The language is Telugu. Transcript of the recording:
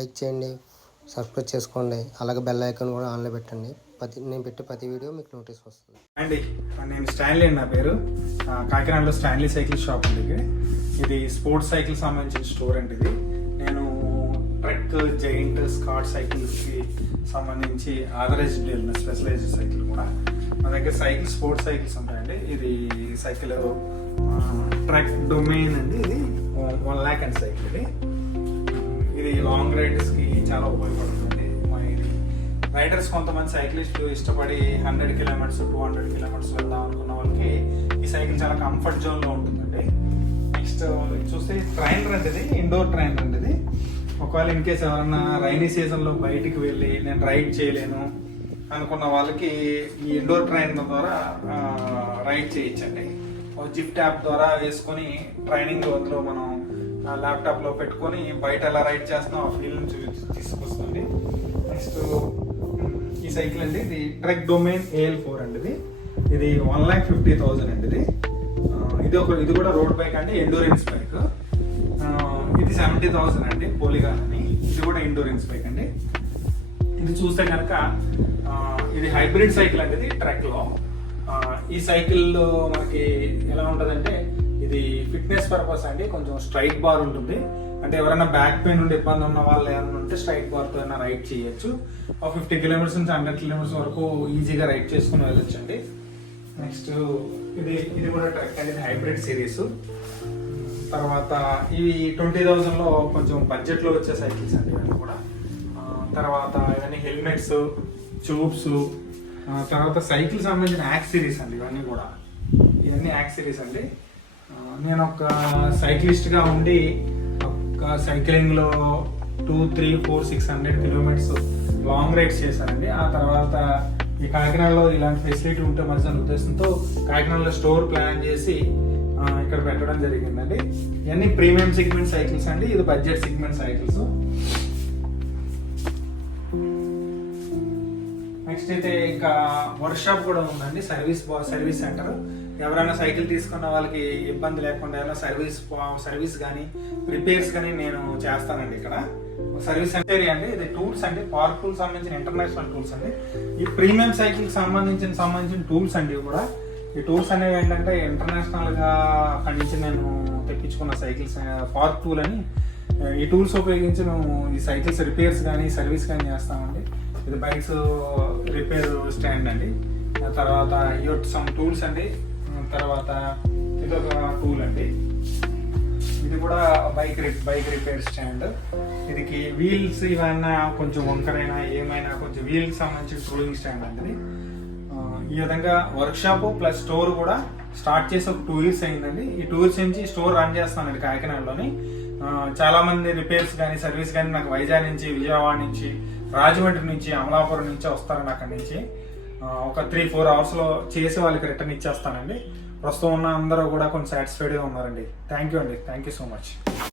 లైక్ చేయండి, సబ్స్క్రైబ్ చేసుకోండి, అలాగే బెల్ ఐకాన్ కూడా ఆన్లో పెట్టండి. నేను పెట్టే ప్రతి వీడియో మీకు నోటీస్ వస్తుంది. అండి నేను స్టాన్లీ నా పేరు. కాకినాడలో స్టాన్లీ సైకిల్ షాప్ ఉంది. ఇది స్పోర్ట్స్ సైకిల్ సంబంధించిన స్టోర్ అండి. ఇది నేను ట్రెక్, జైంట్, స్కాట్ సైకిల్స్కి సంబంధించి ఆథరైజ్డ్ డీలర్, స్పెషలైజ్డ్ సైకిల్ కూడా మా దగ్గర స్పోర్ట్స్ సైకిల్స్ ఉంటాయండి. ఇది సైకిల్ ట్రెక్ డొమైన్ అండి. ఇది 1 lakh అండ్ సైకిల్. ఇది లాంగ్ రైడర్స్కి చాలా ఉపయోగపడుతుంది. ఇది రైడర్స్ కొంతమంది సైక్లిస్టులు ఇష్టపడి 100 కిలోమీటర్స్ 200 కిలోమీటర్స్ వెళ్దాం అనుకున్న వాళ్ళకి ఈ సైకిల్ చాలా కంఫర్ట్ జోన్లో ఉంటుందండి. నెక్స్ట్ చూస్తే ట్రైనర్ అంటే ఇది ఇండోర్ ట్రైనర్ అంటే ఇది. ఒకవేళ ఇన్ కేసు ఎవరన్నా రైనీ సీజన్లో బయటికి వెళ్ళి నేను రైడ్ చేయలేను అనుకున్న వాళ్ళకి ఈ ఇండోర్ ట్రైనర్ ద్వారా రైడ్ చేయొచ్చండి. జిప్ ట్యాప్ ద్వారా వేసుకొని ట్రైనింగ్ అందులో మనం ల్యాప్టాప్లో పెట్టుకొని బయట ఎలా రైడ్ చేస్తున్నాం ఆ ఫీల్ తీసుకొస్తుంది. నెక్స్ట్ ఈ సైకిల్ అండి, ఇది ట్రెక్ డొమైన్ AL4 అండి. ఇది 1,50,000 అండి. ఇది కూడా రోడ్ బైక్ అండి, ఎండూరెన్స్ బైక్. ఇది 70,000 అండి, పోలిగాన్ అని. ఇది కూడా ఎండూరెన్స్ బైక్ అండి. ఇది చూస్తే కనుక ఇది హైబ్రిడ్ సైకిల్ అండి. ఇది ట్రెక్లో ఈ సైకిల్ మనకి ఎలా ఉంటుందంటే ఇది ఫిట్నెస్ పర్పస్ అండి. కొంచెం స్ట్రైట్ బార్ ఉంటుంది, అంటే ఎవరైనా బ్యాక్ పెయిన్ ఉండి ఇబ్బంది ఉన్న వాళ్ళు ఏమైనా ఉంటే స్ట్రైట్ బార్తో అయినా రైడ్ చేయొచ్చు. 50 కిలోమీటర్స్ నుంచి 100 కిలోమీటర్స్ వరకు ఈజీగా రైడ్ చేసుకుని వెళ్ళొచ్చు అండి. నెక్స్ట్ ఇది కూడా ట్రెక్ అండి, ఇది హైబ్రిడ్ సిరీస్. తర్వాత ఇవి 20,000లో కొంచెం బడ్జెట్లో వచ్చే సైకిల్స్ అండి ఇవన్నీ కూడా. తర్వాత ఇవన్నీ హెల్మెట్స్, ట్యూబ్స్, తర్వాత సైకిల్ సంబంధించిన యాక్సెసరీస్ అండి. ఇవన్నీ యాక్సెసరీస్ అండి. నేను ఒక సైక్లిస్ట్గా ఉండి ఒక సైక్లింగ్లో 2, 3, 4, 600 కిలోమీటర్స్ లాంగ్ రైడ్స్ చేశానండి. ఆ తర్వాత ఈ కాకినాడలో ఇలాంటి ఫెసిలిటీ ఉంటే మంచి ఉద్దేశంతో కాకినాడలో స్టోర్ ప్లాన్ చేసి ఇక్కడ పెట్టడం జరిగిందండి. ఇవన్నీ ప్రీమియం సెగ్మెంట్ సైకిల్స్ అండి, ఇది బడ్జెట్ సెగ్మెంట్ సైకిల్స్. నెక్స్ట్ అయితే ఇంకా వర్క్ షాప్ కూడా ఉందండి, సర్వీస్ సెంటర్. ఎవరైనా సైకిల్ తీసుకున్న వాళ్ళకి ఇబ్బంది లేకుండా ఏమైనా సర్వీస్ కానీ రిపేర్స్ కానీ నేను చేస్తానండి. ఇక్కడ సర్వీస్ సెంటర్ అండి. ఇది టూల్స్ అండి, పార్క్ టూల్స్ సంబంధించిన ఇంటర్నేషనల్ టూల్స్ అండి. ఈ ప్రీమియం సైకిల్ సంబంధించిన టూల్స్ అండి. కూడా ఈ టూల్స్ అనేవి ఏంటంటే ఇంటర్నేషనల్గా అక్కడి నుంచి నేను తెప్పించుకున్న సైకిల్స్ పార్క్ టూల్ అని. ఈ టూల్స్ ఉపయోగించి మేము ఈ సైకిల్స్ రిపేర్స్ కానీ సర్వీస్ కానీ చేస్తామండి. ఇది బైక్స్ రిపేర్ స్టాండ్ అండి. తర్వాత సమ్ టూల్స్ అండి. తర్వాత ఇదొక టూల్ అండి, ఇది కూడా బైక్ రిపేర్ స్టాండ్. ఇదికి వీల్స్ ఇవన్నా కొంచెం వంకరైనా ఏమైనా కొంచెం వీల్కి సంబంధించిన టూలింగ్ స్టాండ్ అండి. ఈ విధంగా వర్క్ షాప్ ప్లస్ స్టోర్ కూడా స్టార్ట్ చేసి ఒక 2 years అయిందండి. ఈ 2 years నుంచి స్టోర్ రన్ చేస్తానండి కాకినాడలోని. చాలా మంది రిపేర్స్ కానీ సర్వీస్ కానీ నాకు వైజాగ్ నుంచి, విజయవాడ నుంచి, రాజమండ్రి నుంచి, అమలాపురం నుంచి వస్తారండి. అక్కడి నుంచి ఒక 3-4 అవర్స్లో చేసి వాళ్ళకి రిటర్న్ ఇచ్చేస్తానండి. ప్రస్తుతం ఉన్న అందరూ కూడా కొంచెం సాటిస్ఫైడ్గా ఉన్నారండి. థ్యాంక్ యూ అండి, థ్యాంక్ యూ సో మచ్.